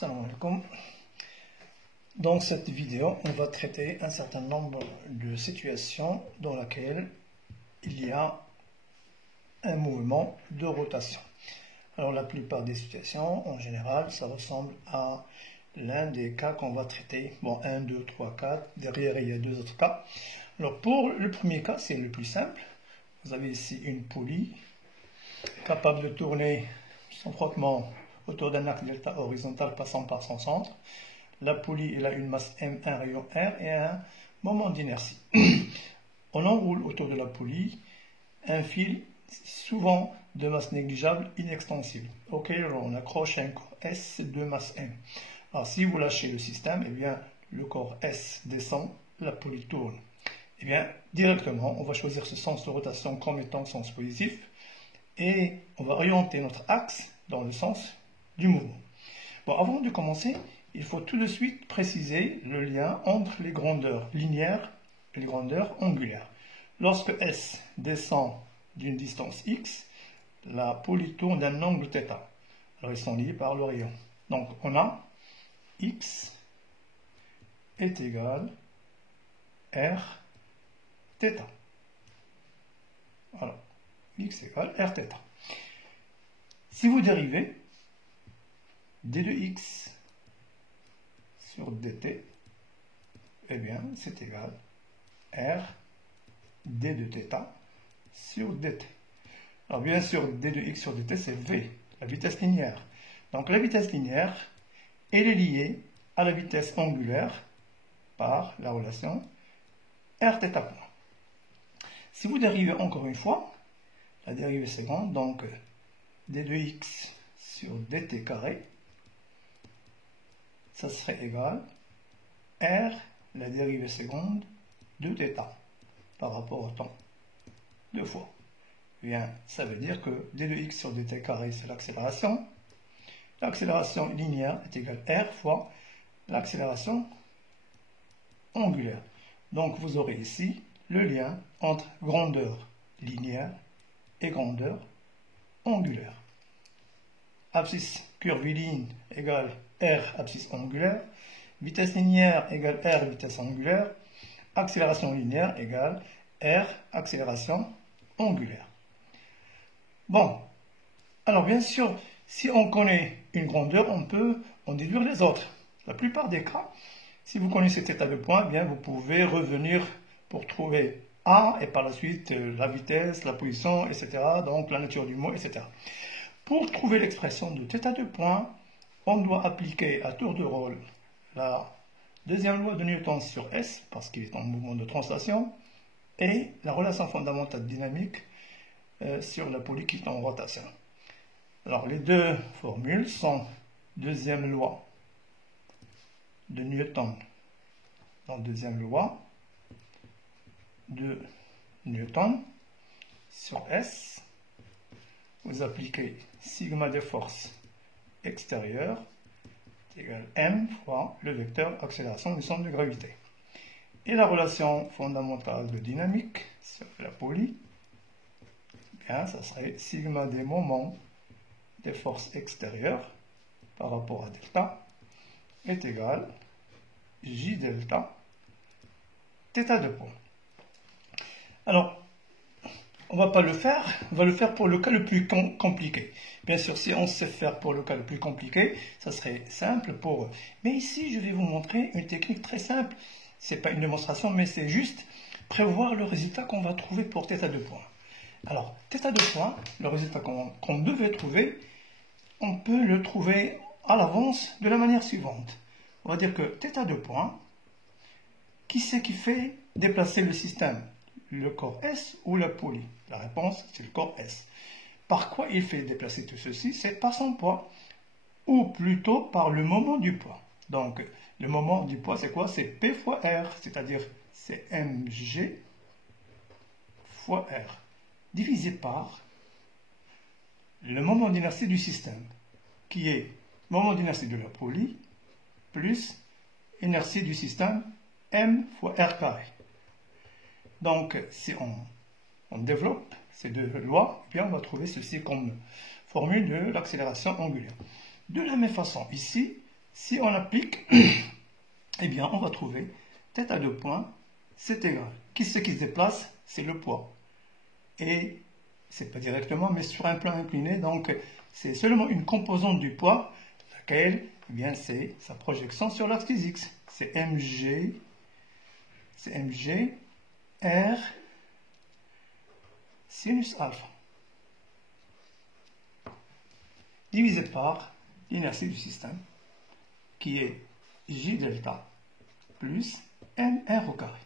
Salam alaikum. Dans cette vidéo, on va traiter un certain nombre de situations dans lesquelles il y a un mouvement de rotation. Alors la plupart des situations, en général, ça ressemble à l'un des cas qu'on va traiter. Bon, 1, 2, 3, 4, derrière il y a deux autres cas. Alors pour le premier cas, c'est le plus simple. Vous avez ici une poulie capable de tourner sans frottement autour d'un axe delta horizontal passant par son centre. La poulie elle a une masse M, un rayon R et un moment d'inertie. On enroule autour de la poulie un fil souvent de masse négligeable inextensible. Ok, alors on accroche un corps S de masse M. Alors si vous lâchez le système, eh bien le corps S descend, la poulie tourne. Eh bien directement, on va choisir ce sens de rotation comme étant sens positif et on va orienter notre axe dans le sens du mouvement. Bon, avant de commencer, il faut tout de suite préciser le lien entre les grandeurs linéaires et les grandeurs angulaires. Lorsque S descend d'une distance x, la poulie tourne d'un angle θ. Alors ils sont liés par le rayon. Donc on a x est égal r θ. Voilà, x égale r θ. Si vous dérivez d de x sur dt, eh bien c'est égal r d de θ sur dt. Alors bien sûr, d de x sur dt, c'est v, la vitesse linéaire. Donc la vitesse linéaire, elle est liée à la vitesse angulaire par la relation rθ point. Si vous dérivez encore une fois, la dérivée seconde, donc d de x sur dt carré, ça serait égal r, la dérivée seconde, de θ par rapport au temps, deux fois. Bien, ça veut dire que d de x sur dt carré, c'est l'accélération. L'accélération linéaire est égale r fois l'accélération angulaire. Donc vous aurez ici le lien entre grandeur linéaire et grandeur angulaire. Abscisse curviligne égale r abscisse angulaire, vitesse linéaire égale r vitesse angulaire, accélération linéaire égale r accélération angulaire. Bon, alors bien sûr, si on connaît une grandeur, on peut en déduire les autres. La plupart des cas, si vous connaissez cet état de point, bien vous pouvez revenir pour trouver A et par la suite la vitesse, la position, etc. Donc la nature du mot, etc. Pour trouver l'expression de θ de point, on doit appliquer à tour de rôle la deuxième loi de Newton sur S, parce qu'il est en mouvement de translation, et la relation fondamentale dynamique sur la poulie qui est en rotation. Alors les deux formules sont deuxième loi de Newton, donc deuxième loi de Newton sur S, vous appliquez sigma des forces extérieures est égal à m fois le vecteur accélération du centre de gravité. Et la relation fondamentale de dynamique sur la poulie, bien, ça serait sigma des moments des forces extérieures par rapport à delta est égal j delta θ de point. Alors, on ne va pas le faire, on va le faire pour le cas le plus compliqué. Bien sûr, si on sait faire pour le cas le plus compliqué, ça serait simple pour eux. Mais ici, je vais vous montrer une technique très simple. Ce n'est pas une démonstration, mais c'est juste prévoir le résultat qu'on va trouver pour θ de point. Alors, θ de point, le résultat qu'on devait trouver, on peut le trouver à l'avance de la manière suivante. On va dire que θ de point, qui c'est qui fait déplacer le système? Le corps S ou la poulie? La réponse, c'est le corps S. Par quoi il fait déplacer tout ceci? C'est par son poids, ou plutôt par le moment du poids. Donc, le moment du poids, c'est quoi? C'est P fois R, c'est-à-dire c'est mg fois R, divisé par le moment d'inertie du système, qui est moment d'inertie de la poulie, plus inertie du système, m fois R carré. Donc, si on développe ces deux lois, eh bien on va trouver ceci comme formule de l'accélération angulaire. De la même façon, ici, Si on applique, eh bien, on va trouver θ à 2 points, c'est égal. Ce qui se déplace, c'est le poids. Et c'est pas directement, mais sur un plan incliné, donc c'est seulement une composante du poids, laquelle, eh bien, c'est sa projection sur l'axe x. C'est mg r sinus alpha, divisé par l'inertie du système, qui est J delta plus mr au carré.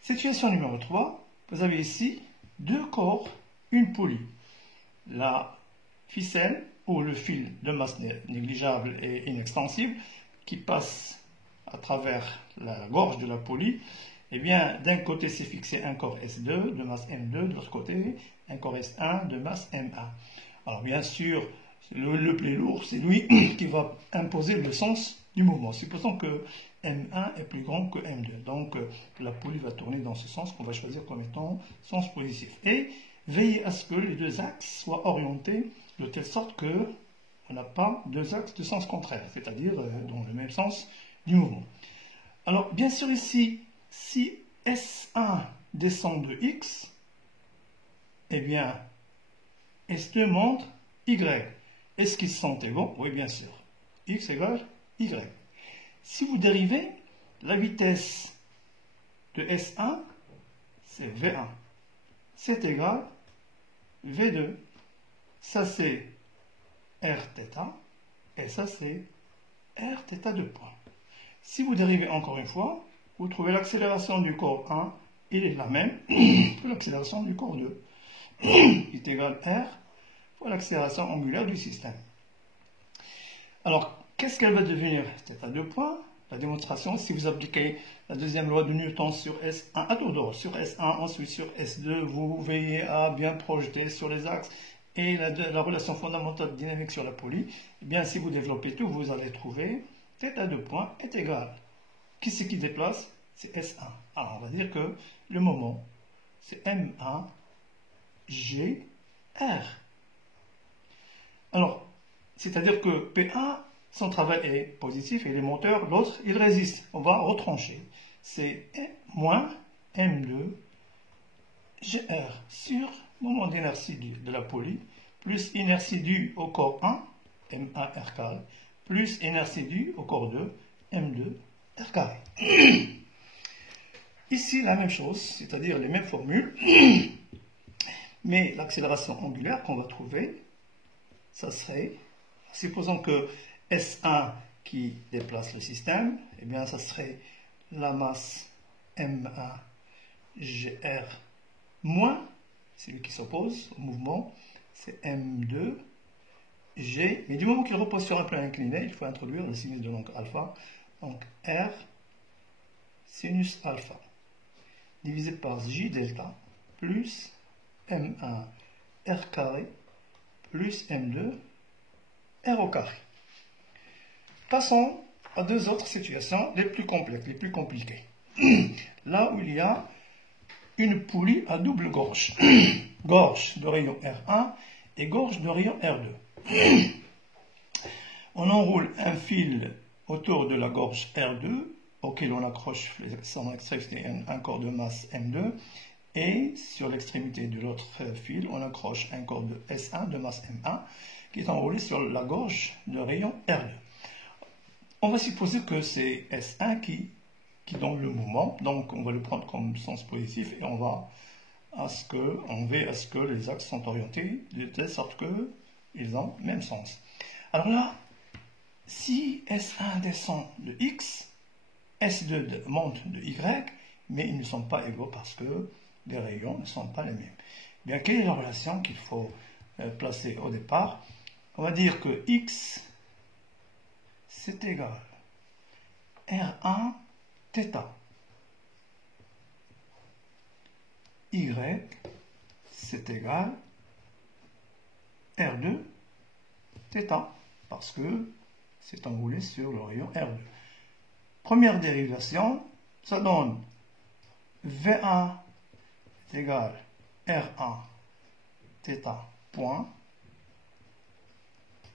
Situation numéro 3, vous avez ici deux corps, une poulie. La ficelle ou le fil de masse négligeable et inextensible qui passe à travers la gorge de la poulie, eh bien, d'un côté c'est fixé un corps S2 de masse M2, de l'autre côté un corps S1 de masse M1. Alors bien sûr, le plus lourd, c'est lui qui va imposer le sens du mouvement. Supposons que M1 est plus grand que M2. Donc la poulie va tourner dans ce sens qu'on va choisir comme étant sens positif. Et veillez à ce que les deux axes soient orientés de telle sorte que on n'a pas deux axes de sens contraire, c'est-à-dire dans le même sens du mouvement. Alors bien sûr ici, si S1 descend de X, eh bien S2 monte Y. Est-ce qu'ils sont égaux? Oui, bien sûr. X égale Y. Si vous dérivez, la vitesse de S1, c'est V1. C'est égal V2. Ça, c'est Rθ. Et ça, c'est Rθ de point. Si vous dérivez encore une fois, vous trouvez l'accélération du corps 1, il est la même que l'accélération du corps 2. Il est égal R fois l'accélération angulaire du système. Alors, qu'est-ce qu'elle va devenir? C'est à 2 points. La démonstration, si vous appliquez la deuxième loi de Newton sur S1 à tour de rôle, sur S1, ensuite sur S2, vous veillez à bien projeter sur les axes et la relation fondamentale dynamique sur la poulie. Eh bien, si vous développez tout, vous allez trouver θ à 2 points est égal. Qui c'est qui déplace? C'est S1. Alors, on va dire que le moment, c'est M1 G R. Alors, c'est-à-dire que P1, son travail est positif et les moteurs, l'autre, il résiste. On va retrancher. C'est moins M2 GR sur moment d'inertie de la poulie, plus inertie due au corps 1, M1 R carré, plus inertie due au corps 2, M2 R carré. Ici, la même chose, c'est-à-dire les mêmes formules, mais l'accélération angulaire qu'on va trouver, ça serait, supposons que S1 qui déplace le système, eh bien ça serait la masse M1 GR moins, celui qui s'oppose au mouvement, c'est M2 G, mais du moment qu'il repose sur un plan incliné, il faut introduire le sinus de l'angle alpha, donc R sinus alpha, divisé par J delta, plus M1 R carré, plus M2 R au carré. Passons à deux autres situations les plus complexes, les plus compliquées. Là où il y a une poulie à double gorge, gorge de rayon R1 et gorge de rayon R2. On enroule un fil autour de la gorge R2, auquel on accroche son extrémité un corps de masse M2, et sur l'extrémité de l'autre fil, on accroche un corps de S1 de masse M1, qui est enroulé sur la gorge de rayon R2. On va supposer que c'est S1 qui donne le mouvement, donc on va le prendre comme sens positif et on veut à ce que les axes sont orientés de telle sorte qu'ils ont le même sens. Alors là, si S1 descend de X, S2 monte de Y, mais ils ne sont pas égaux parce que les rayons ne sont pas les mêmes. Bien, quelle est la relation qu'il faut placer au départ? On va dire que X, c'est égal R1 θ. Y, c'est égal R2 θ, parce que c'est enroulé sur le rayon R2. Première dérivation, ça donne V1 est égal R1 θ point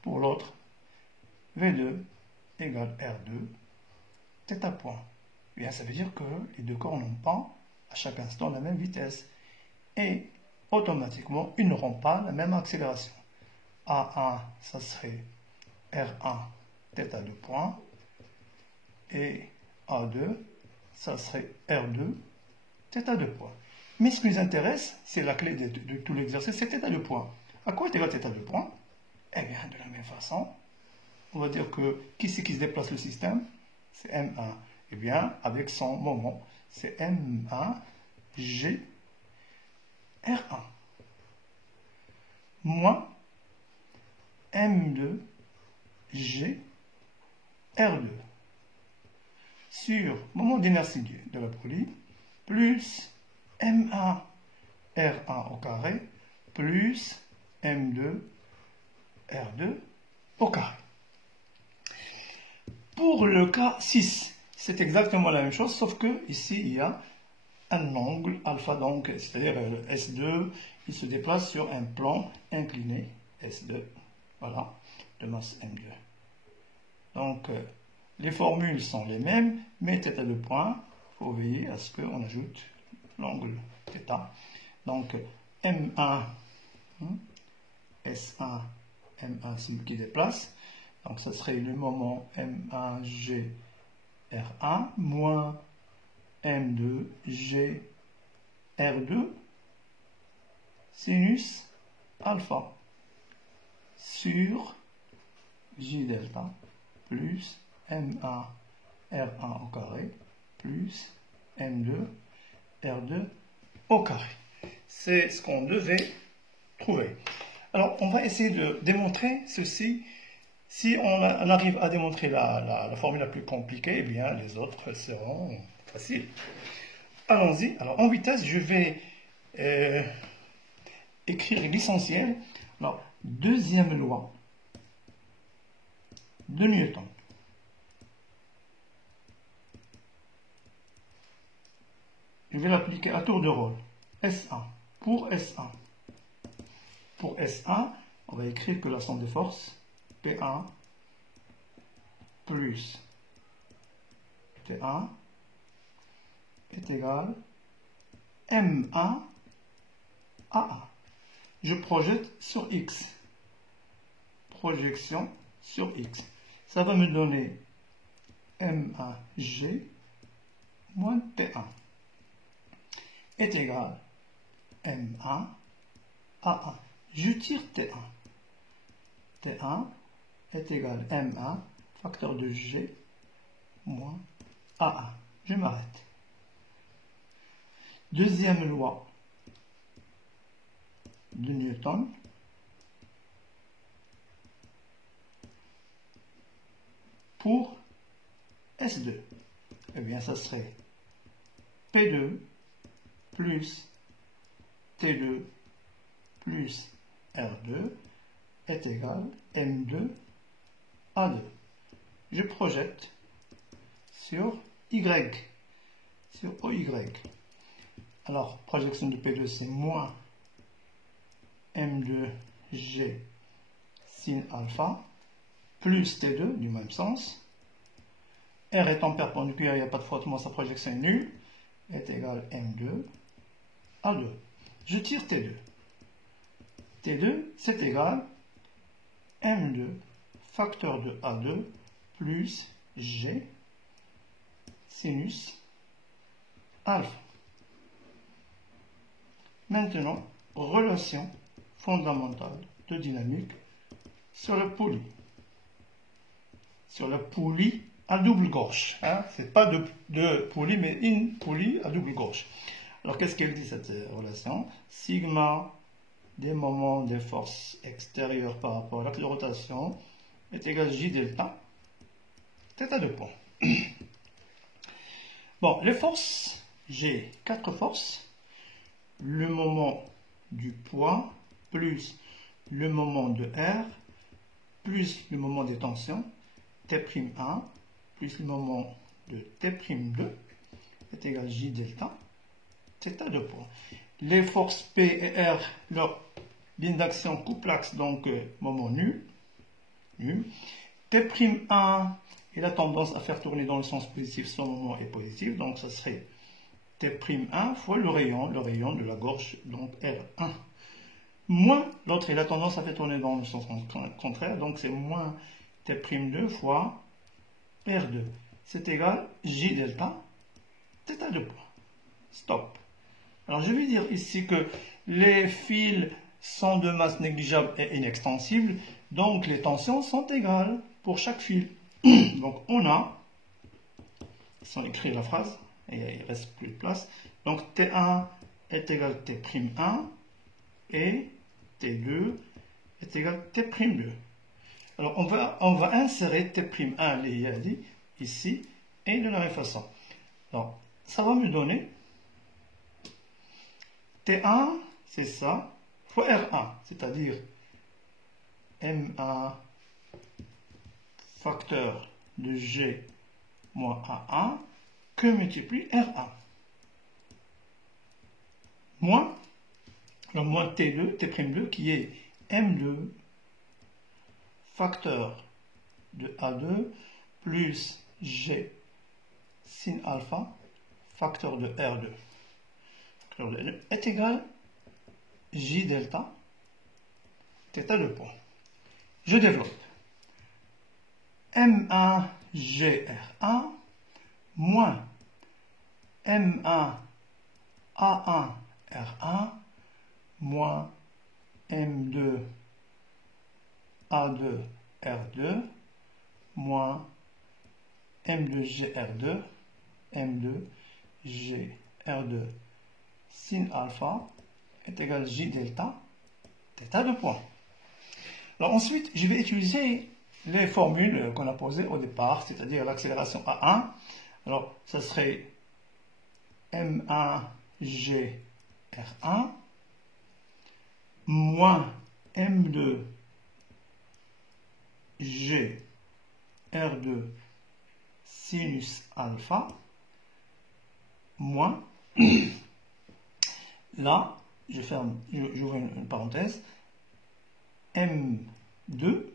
Pour l'autre, V2 égale R2, θ point. Bien, ça veut dire que les deux corps n'ont pas à chaque instant la même vitesse. Et automatiquement, ils n'auront pas la même accélération. A1, ça serait R1, θ2 point. Et A2, ça serait R2, θ2 point. Mais ce qui nous intéresse, c'est la clé de tout l'exercice, c'est θ2 point. À quoi est égal θ2 point? Eh bien, de la même façon, on va dire que qui c'est qui se déplace le système? C'est M1. Eh bien, avec son moment, c'est M1 G R1 moins M2 G R2 sur moment d'inertie de la poulie plus M1 R1 au carré plus M2 R2 au carré. Pour le cas 6, c'est exactement la même chose, sauf que ici il y a un angle alpha, donc c'est-à-dire S2, il se déplace sur un plan incliné, S2, voilà, de masse M2. Donc les formules sont les mêmes, mais θ2 point, il faut veiller à ce qu'on ajoute l'angle θ. Donc M1, S1, M1, c'est lui qui déplace. Donc ça serait le moment M1G R1 moins M2G R2 sinus alpha sur J delta plus M1 R1 au carré plus M2 R2 au carré. C'est ce qu'on devait trouver. Alors, on va essayer de démontrer ceci. Si on arrive à démontrer la formule la plus compliquée, eh bien, les autres seront faciles. Allons-y. Alors, en vitesse, je vais écrire l'essentiel. Alors, deuxième loi de Newton. Je vais l'appliquer à tour de rôle. S1. Pour S1. Pour S1, on va écrire que la somme des forces, P1 plus T1 est égal M1 A1. Je projette sur X. Projection sur X. Ça va me donner M1G moins T1 est égal M1 A1. Je tire T1. T1 est égal M1, facteur de G, moins A1. Je m'arrête. Deuxième loi de Newton. Pour S2. Eh bien, ça serait P2 plus T2 plus R2 est égal M2 A2. Je projette sur Y, sur OY. Alors, projection de P2, c'est moins M2G sin alpha, plus T2, du même sens. R étant perpendiculaire, il n'y a pas de frottement, sa projection est nulle, est égal M2 A2. Je tire T2. T2, c'est égal M2 facteur de A2 plus G sinus alpha. Maintenant, relation fondamentale de dynamique sur la poulie. Sur la poulie à double gauche. Hein? Ce n'est pas de poulie, mais une poulie à double gauche. Alors, qu'est-ce qu'elle dit cette relation? Sigma des moments des forces extérieures par rapport à l'axe de rotation est égal à J delta, θ2 point. Bon, les forces, j'ai 4 forces. Le moment du poids plus le moment de R plus le moment des tensions T'1 plus le moment de T'2 est égal à J delta θ2 point. Les forces P et R, leur ligne d'action couple axe, donc moment nul. nul. T'1, il a tendance à faire tourner dans le sens positif, son moment est positif, donc ça serait T'1 fois le rayon de la gorge, donc R1. Moins, l'autre, il a tendance à faire tourner dans le sens contraire, donc c'est moins T'2 fois R2. C'est égal J delta, θ de poids. Stop. Alors je vais dire ici que les fils sont de masse négligeable et inextensible, donc les tensions sont égales pour chaque fil. Donc on a, sans écrire la phrase, et il ne reste plus de place, donc T1 est égal à T'1 et T2 est égal à T'2. Alors on va insérer T'1 ici et de la même façon. Donc ça va me donner T1, c'est ça, fois R1, c'est-à-dire M1 facteur de G moins A1 que multiplie R1. Moins, le moins T2, T'2 qui est M2 facteur de A2 plus G sin alpha facteur de R2 est égal J delta θ de poids. Je développe. M1 GR1 moins M1 A1 R1 moins M2 A2 R2 moins M2 GR2 M2 GR2 sin alpha est égal J delta θ de poids. Alors ensuite, je vais utiliser les formules qu'on a posées au départ, c'est-à-dire l'accélération A1. Alors, ça serait M1 GR1 moins M2 GR2 sinus alpha moins là, j'ouvre une parenthèse, M2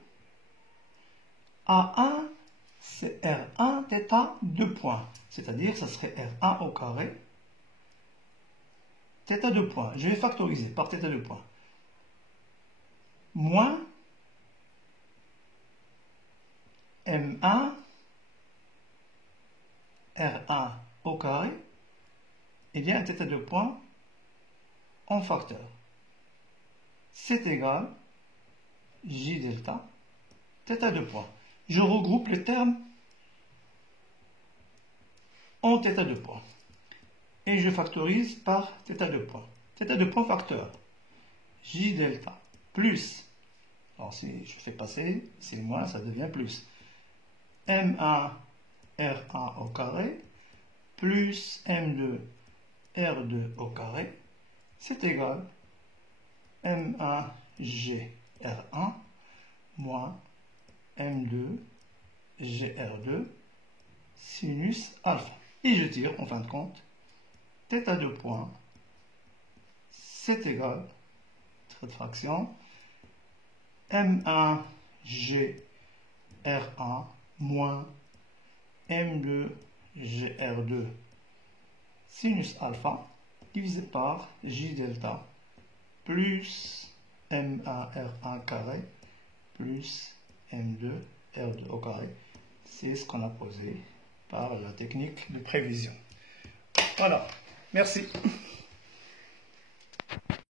A1 c'est R1 θ 2 points, c'est-à-dire ça serait R1 au carré θ 2 points. Je vais factoriser par θ 2 points. Moins M1 R1 au carré, il y a un θ 2 points en facteur. C'est égal J delta θ 2 points. Je regroupe les termes en θ 2 points. Et je factorise par θ 2 points. θ 2 points facteur. J delta plus, alors si je fais passer, c'est moins, ça devient plus. M1 R1 au carré plus M2 R2 au carré, c'est égal M1 GR1 moins M2 GR2 sinus alpha. Et je tire en fin de compte θ 2 points, c'est égal, trait de fraction, M1 GR1 moins M2 GR2 sinus alpha divisé par J delta plus M1 R1 carré plus M2 R2 au carré. C'est ce qu'on a posé par la technique de prévision. Voilà, merci.